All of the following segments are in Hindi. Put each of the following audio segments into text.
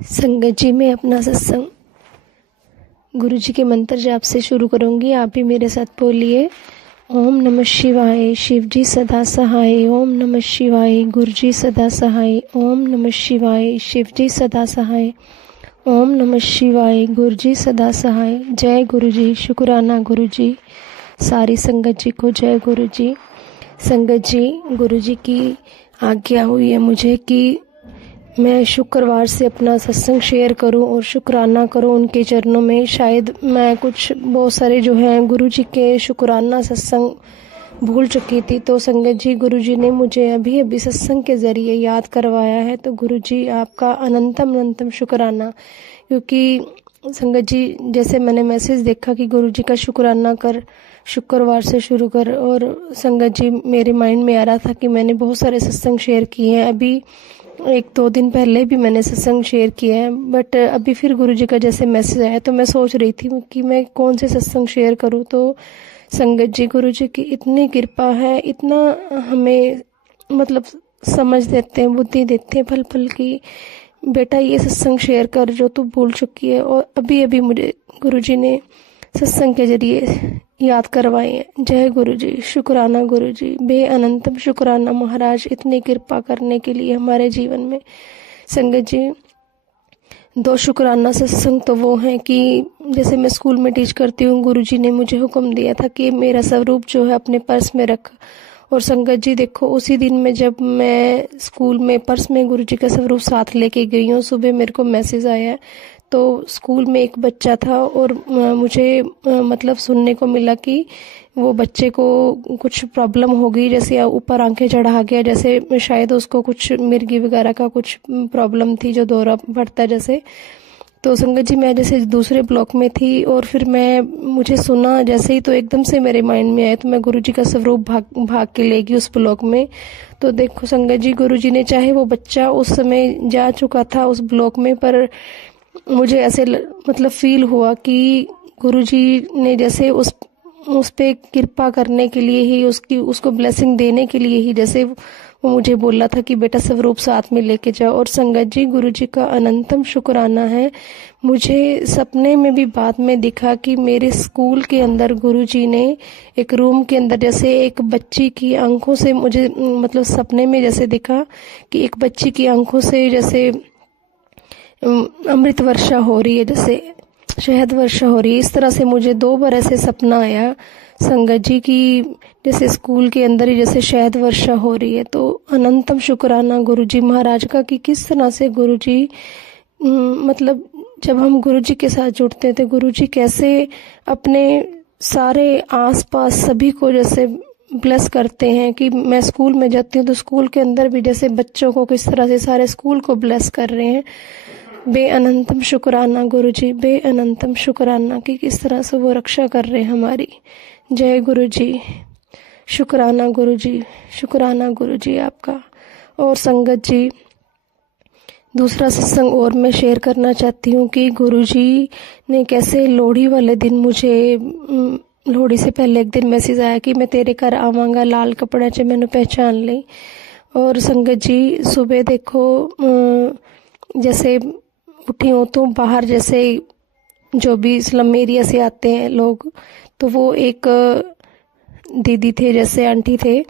संगत जी, मैं अपना सत्संग गुरु जी के मंत्र जाप से शुरू करूंगी। आप भी मेरे साथ बोलिए। ओम नमः शिवाय, शिव जी सदा सहाय। ओम नमः शिवाय, गुरु जी सदा सहाय। ओम नमः शिवाय, शिव जी सदा सहाय। ओम नमः शिवाय, गुरु जी सदा सहाय। जय गुरु जी, शुक्राना गुरु जी। सारी संगत जी को जय गुरु जी। संगत जी, गुरु जी की आज्ञा हुई है मुझे कि मैं शुक्रवार से अपना सत्संग शेयर करूं और शुक्राना करूं उनके चरणों में। शायद मैं कुछ बहुत सारे जो हैं गुरु जी के शुक्राना सत्संग भूल चुकी थी, तो संगत जी गुरु जी ने मुझे अभी अभी सत्संग के ज़रिए याद करवाया है। तो गुरु जी आपका अनंतम अनंतम शुक्राना। क्योंकि संगत जी, जैसे मैंने मैसेज देखा कि गुरु जी का शुक्राना कर, शुक्रवार से शुरू कर, और संगत जी मेरे माइंड में आ रहा था कि मैंने बहुत सारे सत्संग शेयर किए हैं। अभी 1-2 दिन पहले भी मैंने सत्संग शेयर किया है, बट अभी फिर गुरु जी का जैसे मैसेज आया तो मैं सोच रही थी कि मैं कौन से सत्संग शेयर करूं। तो संगत जी, गुरु जी की इतनी कृपा है, इतना हमें मतलब समझ देते हैं, बुद्धि देते हैं पल पल की, बेटा ये सत्संग शेयर कर जो तू भूल चुकी है। और अभी अभी मुझे गुरु जी ने सत्संग के जरिए याद करवाए हैं। जय गुरु जी, शुक्राना गुरु जी, बेअनंतम शुक्राना महाराज, इतनी कृपा करने के लिए हमारे जीवन में। संगत जी, 2 शुक्राना सत्संग तो वो हैं कि जैसे मैं स्कूल में टीच करती हूँ, गुरु जी ने मुझे हुक्म दिया था कि मेरा स्वरूप जो है अपने पर्स में रख। और संगत जी देखो, उसी दिन में जब मैं स्कूल में पर्स में गुरु जी का स्वरूप साथ लेके गई हूँ, सुबह मेरे को मैसेज आया। तो स्कूल में एक बच्चा था और मुझे मतलब सुनने को मिला कि वो बच्चे को कुछ प्रॉब्लम हो गई, जैसे ऊपर आंखें चढ़ा गया, जैसे शायद उसको कुछ मिर्गी वगैरह का कुछ प्रॉब्लम थी जो दौरा पड़ता है जैसे। तो संगत जी, मैं जैसे दूसरे ब्लॉक में थी और फिर मुझे सुना जैसे ही, तो एकदम से मेरे माइंड में आया, तो मैं गुरु जी का स्वरूप भाग के ले गई उस ब्लॉक में। तो देखो संगत जी, गुरु जी ने चाहे वो बच्चा उस समय जा चुका था उस ब्लॉक में, पर मुझे ऐसे मतलब फील हुआ कि गुरु जी ने जैसे उस पे कृपा करने के लिए ही, उसको ब्लेसिंग देने के लिए ही जैसे वो मुझे बोला था कि बेटा स्वरूप साथ में लेके जाओ। और संगत जी, गुरु जी का अनंतम शुक्राना है। मुझे सपने में भी बाद में दिखा कि मेरे स्कूल के अंदर गुरु जी ने एक रूम के अंदर जैसे एक बच्ची की आंखों से, मुझे मतलब सपने में जैसे दिखा कि एक बच्ची की आंखों से जैसे अमृत वर्षा हो रही है, जैसे शहद वर्षा हो रही है। इस तरह से मुझे 2 बार ऐसे सपना आया संगत जी की जैसे स्कूल के अंदर ही जैसे शहद वर्षा हो रही है। तो अनंतम शुक्राना गुरु जी महाराज का कि किस तरह से गुरु जी मतलब जब हम गुरु जी के साथ जुड़ते थे, गुरु जी कैसे अपने सारे आसपास सभी को जैसे ब्लेस करते हैं। कि मैं स्कूल में जाती हूँ तो स्कूल के अंदर भी जैसे बच्चों को किस तरह से सारे स्कूल को ब्लेस कर रहे हैं। बेअनंतम शुक्राना गुरु जी, बेअनंतम शुक्राना कि किस तरह से वो रक्षा कर रहे हैं हमारी। जय गुरु जी, शुक्राना गुरु जी, शुक्राना गुरु जी आपका। और संगत जी, दूसरा सत्संग और मैं शेयर करना चाहती हूँ कि गुरु जी ने कैसे लोहड़ी वाले दिन मुझे लोहड़ी से पहले एक दिन मैसेज आया कि मैं तेरे घर आवांगा, लाल कपड़ा च मैंने पहचान ली। और संगत जी, सुबह देखो जैसे उठी हूँ तो बाहर जैसे जो भी स्लम एरिया से आते हैं लोग, तो वो एक दीदी थे, जैसे आंटी थे,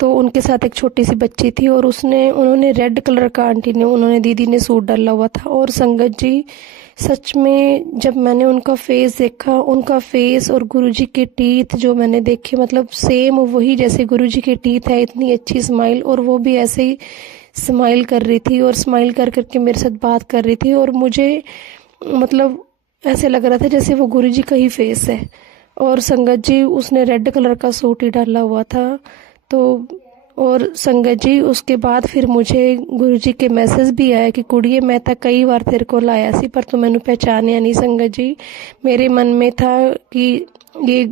तो उनके साथ एक छोटी सी बच्ची थी और उन्होंने रेड कलर का दीदी ने सूट डाला हुआ था। और संगत जी, सच में जब मैंने उनका फेस देखा, उनका फेस और गुरुजी के टीथ जो मैंने देखे, मतलब सेम वही जैसे गुरुजी के टीथ है, इतनी अच्छी स्माइल, और वो भी ऐसे ही स्माइल कर रही थी और स्माइल कर करके मेरे साथ बात कर रही थी। और मुझे मतलब ऐसे लग रहा था जैसे वो गुरुजी का ही फेस है। और संगत जी, उसने रेड कलर का सूट ही डाला हुआ था। तो और संगत जी, उसके बाद फिर मुझे गुरुजी के मैसेज भी आया कि कुड़िए मैं था कई बार तेरे को लाया सी पर तू मैंने पहचानिया नहीं। संगत जी, मेरे मन में था कि ये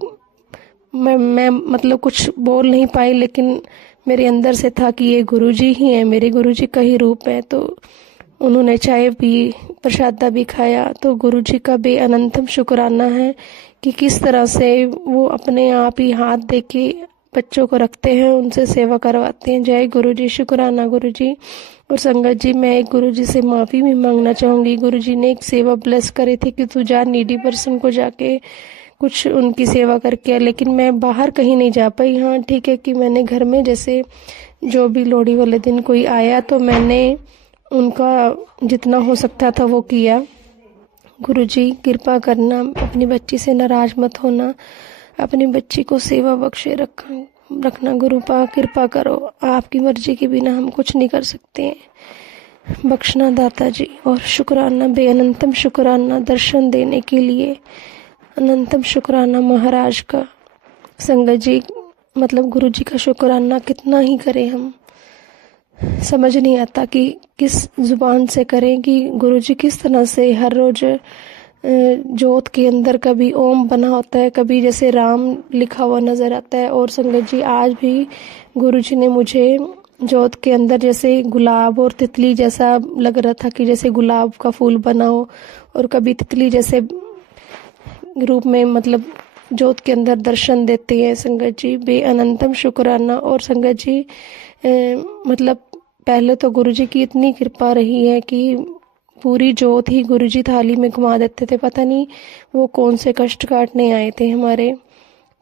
मैं मतलब कुछ बोल नहीं पाई, लेकिन मेरे अंदर से था कि ये गुरुजी ही है, मेरे गुरुजी का ही रूप है। तो उन्होंने चाय पी, प्रसादा भी खाया। तो गुरुजी का बेअनंतम शुक्राना है कि किस तरह से वो अपने आप ही हाथ दे के बच्चों को रखते हैं उनसे सेवा करवाते हैं। जय गुरु जी, शुक्राना गुरु जी। और संगत जी, मैं एक गुरु जी से माफ़ी भी मांगना चाहूँगी। गुरु जी ने एक सेवा ब्लेस करे थे कि तू जा नीडी पर्सन को जाके कुछ उनकी सेवा करके आ, लेकिन मैं बाहर कहीं नहीं जा पाई। हाँ ठीक है कि मैंने घर में जैसे जो भी लोहड़ी वाले दिन कोई आया तो मैंने उनका जितना हो सकता था वो किया। गुरु जी कृपा करना, अपनी बच्ची से नाराज मत होना, अपनी बच्ची को सेवा बख्शे रखना। गुरु पा कृपा करो, आपकी मर्जी के बिना हम कुछ नहीं कर सकते हैं। बख्शना दाता जी। और शुक्राना, बेअनंतम शुक्राना दर्शन देने के लिए, अनंतम शुक्राना महाराज का। संगत जी, मतलब गुरु जी का शुक्राना कितना ही करें हम, समझ नहीं आता कि किस जुबान से करें कि गुरु जी किस तरह से हर रोज जोत के अंदर कभी ओम बना होता है, कभी जैसे राम लिखा हुआ नजर आता है। और संगत जी, आज भी गुरु जी ने मुझे जोत के अंदर जैसे गुलाब और तितली जैसा लग रहा था कि जैसे गुलाब का फूल बना हो, और कभी तितली जैसे रूप में मतलब जोत के अंदर दर्शन देते हैं। संगत जी, बेअनंतम शुक्राना। और संगत जी, मतलब पहले तो गुरु जी की इतनी कृपा रही है कि पूरी जोत ही गुरु जी थाली में घुमा देते थे। पता नहीं वो कौन से कष्ट काटने आए थे हमारे।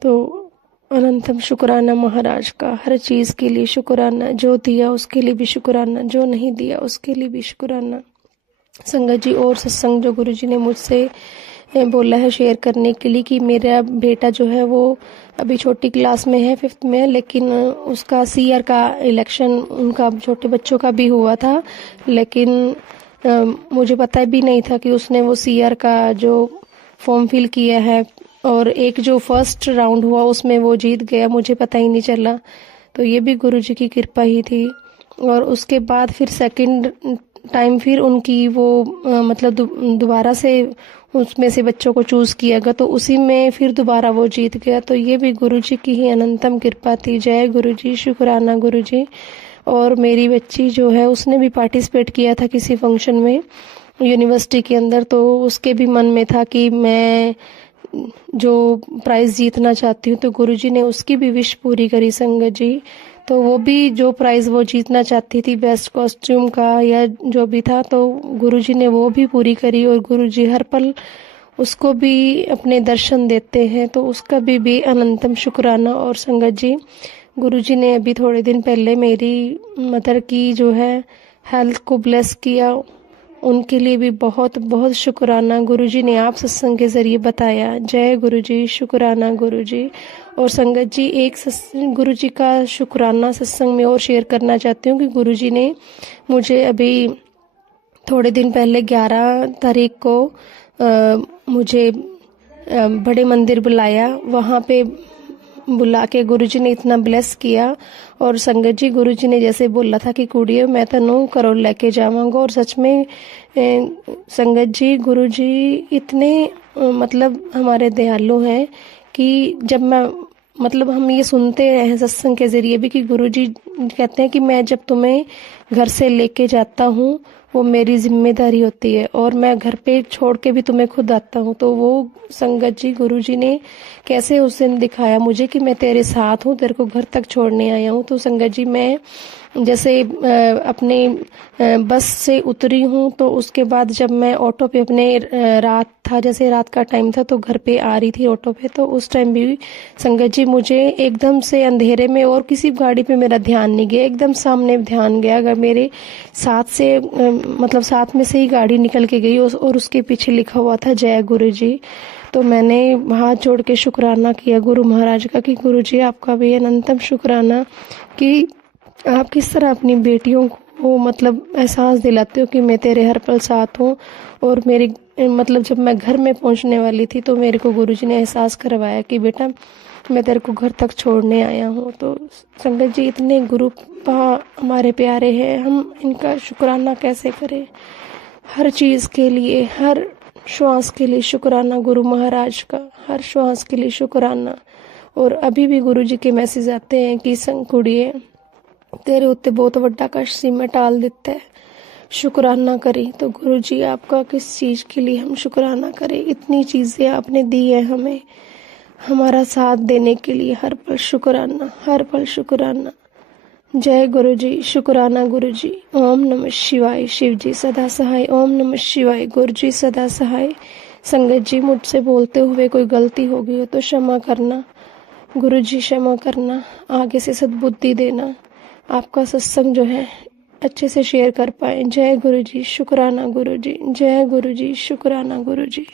तो अनंतम शुक्राना महाराज का, हर चीज़ के लिए शुक्राना। जो दिया उसके लिए भी शुक्राना, जो नहीं दिया उसके लिए भी शुक्राना। संगत जी, और सत्संग जो गुरु जी ने मुझसे बोला है शेयर करने के लिए कि मेरा बेटा जो है वो अभी छोटी क्लास में है, 5th में, लेकिन उसका सीआर का इलेक्शन उनका छोटे बच्चों का भी हुआ था, लेकिन मुझे पता भी नहीं था कि उसने वो सीआर का जो फॉर्म फिल किया है, और एक जो फर्स्ट राउंड हुआ उसमें वो जीत गया, मुझे पता ही नहीं चला। तो ये भी गुरु जी की कृपा ही थी। और उसके बाद फिर सेकंड टाइम फिर उनकी वो मतलब दोबारा से उसमें से बच्चों को चूज किया गया, तो उसी में फिर दोबारा वो जीत गया। तो ये भी गुरु जी की ही अनंतम कृपा थी। जय गुरु जी, शुक्राना गुरु जी। और मेरी बच्ची जो है उसने भी पार्टिसिपेट किया था किसी फंक्शन में यूनिवर्सिटी के अंदर, तो उसके भी मन में था कि मैं जो प्राइज जीतना चाहती हूँ, तो गुरुजी ने उसकी भी विश पूरी करी संगत जी। तो वो भी जो प्राइज वो जीतना चाहती थी बेस्ट कॉस्ट्यूम का या जो भी था, तो गुरुजी ने वो भी पूरी करी। और गुरुजी हर पल उसको भी अपने दर्शन देते हैं, तो उसका भी अनंतम शुक्राना। और संगत जी, गुरुजी ने अभी थोड़े दिन पहले मेरी मदर की जो है हेल्थ को ब्लेस किया, उनके लिए भी बहुत बहुत शुक्राना। गुरुजी ने आप सत्संग के जरिए बताया। जय गुरुजी, शुक्राना गुरुजी। और संगत जी, एक गुरुजी का शुक्राना सत्संग में और शेयर करना चाहती हूँ कि गुरुजी ने मुझे अभी थोड़े दिन पहले 11 तारीख को मुझे बड़े मंदिर बुलाया, वहाँ पे बुला के गुरुजी ने इतना ब्लेस किया। और संगत जी, गुरुजी ने जैसे बोला था कि कुड़िए मैं तनु करोड़ लेके जावांगा, और सच में संगत जी, गुरुजी इतने मतलब हमारे दयालु हैं कि जब मैं मतलब हम ये सुनते हैं सत्संग के जरिए भी कि गुरुजी कहते हैं कि मैं जब तुम्हें घर से लेके जाता हूँ वो मेरी जिम्मेदारी होती है, और मैं घर पे छोड़ के भी तुम्हें खुद आता हूँ। तो वो संगत जी, गुरुजी ने कैसे उस दिन दिखाया मुझे कि मैं तेरे साथ हूँ, तेरे को घर तक छोड़ने आया हूँ। तो संगत जी, मैं जैसे अपने बस से उतरी हूँ, तो उसके बाद जब मैं ऑटो पे अपने रात था, जैसे रात का टाइम था, तो घर पे आ रही थी ऑटो पे, तो उस टाइम भी संगत जी मुझे एकदम से अंधेरे में और किसी गाड़ी पे मेरा ध्यान नहीं गया, एकदम सामने ध्यान गया। अगर मेरे साथ से मतलब साथ में से ही गाड़ी निकल के गई और उसके पीछे लिखा हुआ था जय गुरु जी। तो मैंने हाथ जोड़ के शुक्राना किया गुरु महाराज का कि गुरु जी आपका भी अनंतम शुक्राना कि आप किस तरह अपनी बेटियों को मतलब एहसास दिलाते हो कि मैं तेरे हर पल साथ हूँ। और मेरी मतलब जब मैं घर में पहुँचने वाली थी तो मेरे को गुरुजी ने एहसास करवाया कि बेटा मैं तेरे को घर तक छोड़ने आया हूँ। तो संगत जी, इतने गुरु हमारे प्यारे हैं, हम इनका शुक्राना कैसे करें। हर चीज़ के लिए, हर श्वास के लिए शुक्राना गुरु महाराज का, हर श्वास के लिए शुक्राना। और अभी भी गुरुजी के मैसेज आते हैं कि संकुड़िए तेरे उत्ते बहुत वड्डा कष्ट सी मैं टाल दिता है, शुक्राना करी। तो गुरुजी आपका किस चीज़ के लिए हम शुक्राना करें, इतनी चीज़ें आपने दी है हमें, हमारा साथ देने के लिए हर पल शुक्राना, हर पल शुक्राना। जय गुरु जी, शुक्राना गुरु जी। ओम नमः शिवाय। शिव जी सदा सहाय। ओम नमः शिवाय। गुरु जी सदा सहाय। संगत जी, मुझसे बोलते हुए कोई गलती हो गई हो तो क्षमा करना। गुरु जी क्षमा करना, आगे से सद्बुद्धि देना, आपका सत्संग जो है अच्छे से शेयर कर पाए। जय गुरु जी, शुक्राना गुरु जी। जय गुरु जी, शुक्राना गुरु जी।